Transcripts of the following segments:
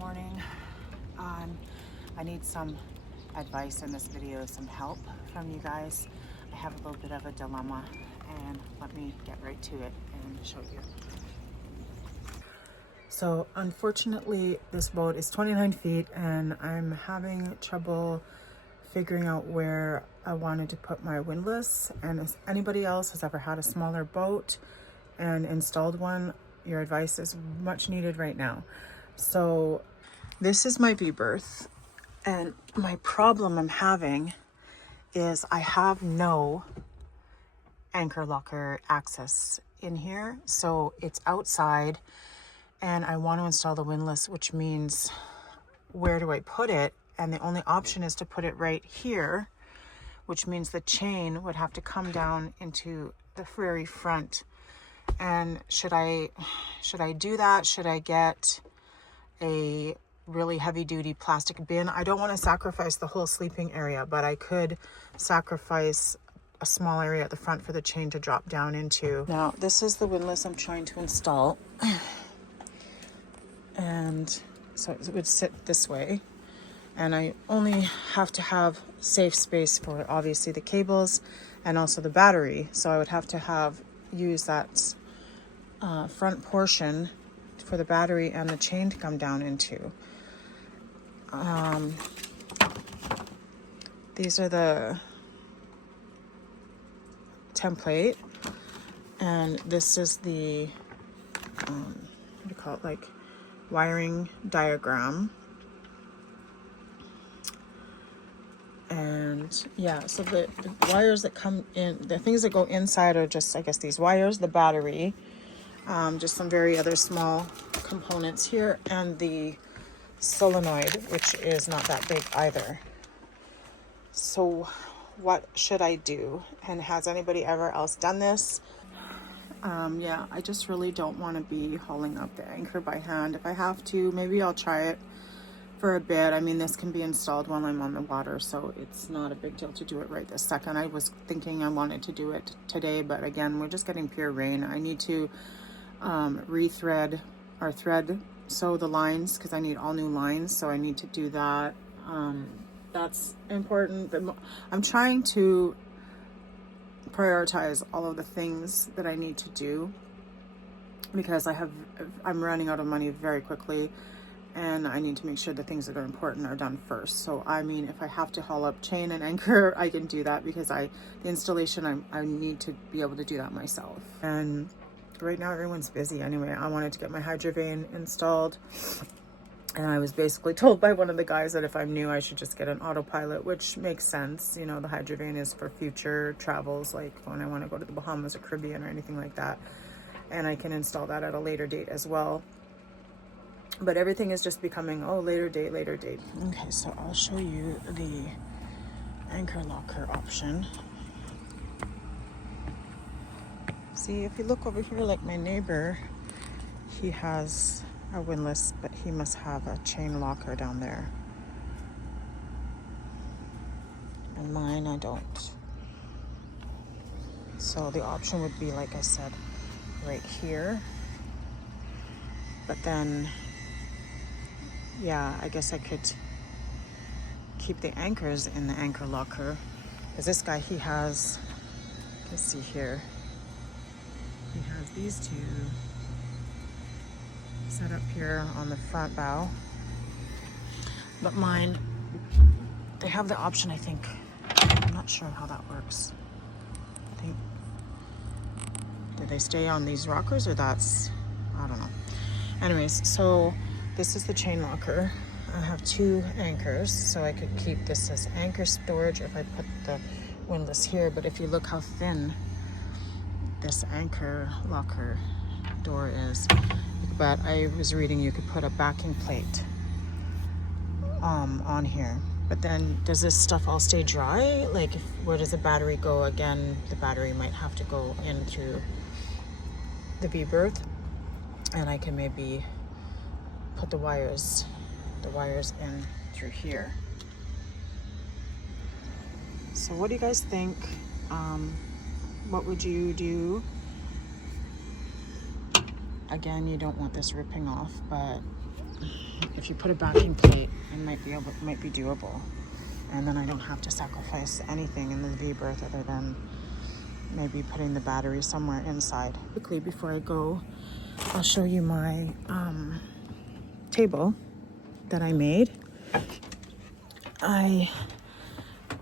morning. I need some advice in this video, some help from you guys. I have a little bit of a dilemma, and let me get right to it and show you. So unfortunately, this boat is 29 feet and I'm having trouble figuring out where I wanted to put my windlass. And if anybody else has ever had a smaller boat and installed one, your advice is much needed right now. So this is my V-berth, and my problem I'm having is I have no anchor locker access in here. So it's outside and I want to install the windlass, which means where do I put it? And the only option is to put it right here, which means the chain would have to come down into the very front. And should I do that? Should I get a really heavy duty plastic bin? I don't want to sacrifice the whole sleeping area, but I could sacrifice a small area at the front for the chain to drop down into. Now, this is the windlass I'm trying to install. And so it would sit this way. And I only have to have safe space for obviously the cables and also the battery. So I would have to use that front portion for the battery and the chain to come down into. These are the template, and this is the what do you call it, like wiring diagram. And yeah, so the wires that come in, the things that go inside are just, I guess, these wires, the battery, just some very other small components here, and the solenoid, which is not that big either. So what should I do? And has anybody ever else done this? Yeah, I just really don't want to be hauling up the anchor by hand. If I have to, maybe I'll try it for a bit. I mean, this can be installed while I'm on the water, so it's not a big deal to do it right this second. I was thinking I wanted to do it today, but again, we're just getting pure rain. I need to rethread or thread sew the lines because I need all new lines, so I need to do that. That's important. I'm trying to prioritize all of the things that I need to do because I'm running out of money very quickly, and I need to make sure the things that are important are done first. So I mean, if I have to haul up chain and anchor, I can do that because the installation, I need to be able to do that myself. And right now everyone's busy anyway. I wanted to get my hydrovane installed, and I was basically told by one of the guys that if I'm new, I should just get an autopilot, which makes sense. You know, the hydrovane is for future travels, like when I want to go to the Bahamas or Caribbean or anything like that. And I can install that at a later date as well. But everything is just becoming, oh, later date, later date. Okay, so I'll show you the anchor locker option. See, if you look over here, like my neighbor, he has a windlass, but he must have a chain locker down there. And mine, I don't. So the option would be, like I said, right here. But then, yeah, I guess I could keep the anchors in the anchor locker. Because this guy, he has, let's see here, he has these two set up here on the front bow. But mine, they have the option, I think. I'm not sure how that works. I think, do they stay on these rockers, or that's, I don't know. Anyways, so this is the chain locker. I have two anchors, so I could keep this as anchor storage if I put the windlass here. But if you look how thin this anchor locker door is, but I was reading you could put a backing plate on here. But then does this stuff all stay dry? Like, where does the battery go? Again, the battery might have to go in through the V-berth, and I can maybe put the wires in through here. So what do you guys think? What would you do? Again, you don't want this ripping off, but if you put a backing plate, it might be doable. And then I don't have to sacrifice anything in the V-berth other than maybe putting the battery somewhere inside. Quickly, before I go, I'll show you my table that I made. I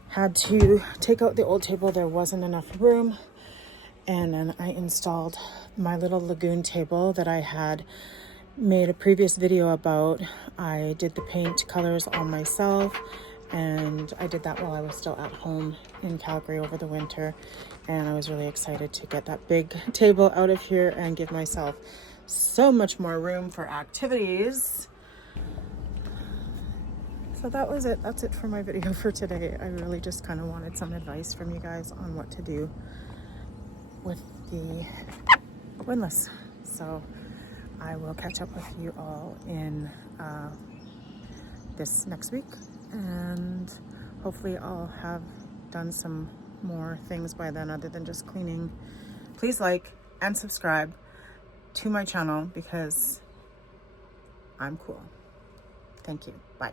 had to take out the old table. There wasn't enough room. And then I installed my little lagoon table that I had made a previous video about. I did the paint colors all myself, and I did that while I was still at home in Calgary over the winter. And I was really excited to get that big table out of here and give myself so much more room for activities. So that was it. That's it for my video for today. I really just kind of wanted some advice from you guys on what to do with the Windlass. So I will catch up with you all in this next week, and hopefully I'll have done some more things by then other than just cleaning. Please like and subscribe to my channel because I'm cool. Thank you. Bye.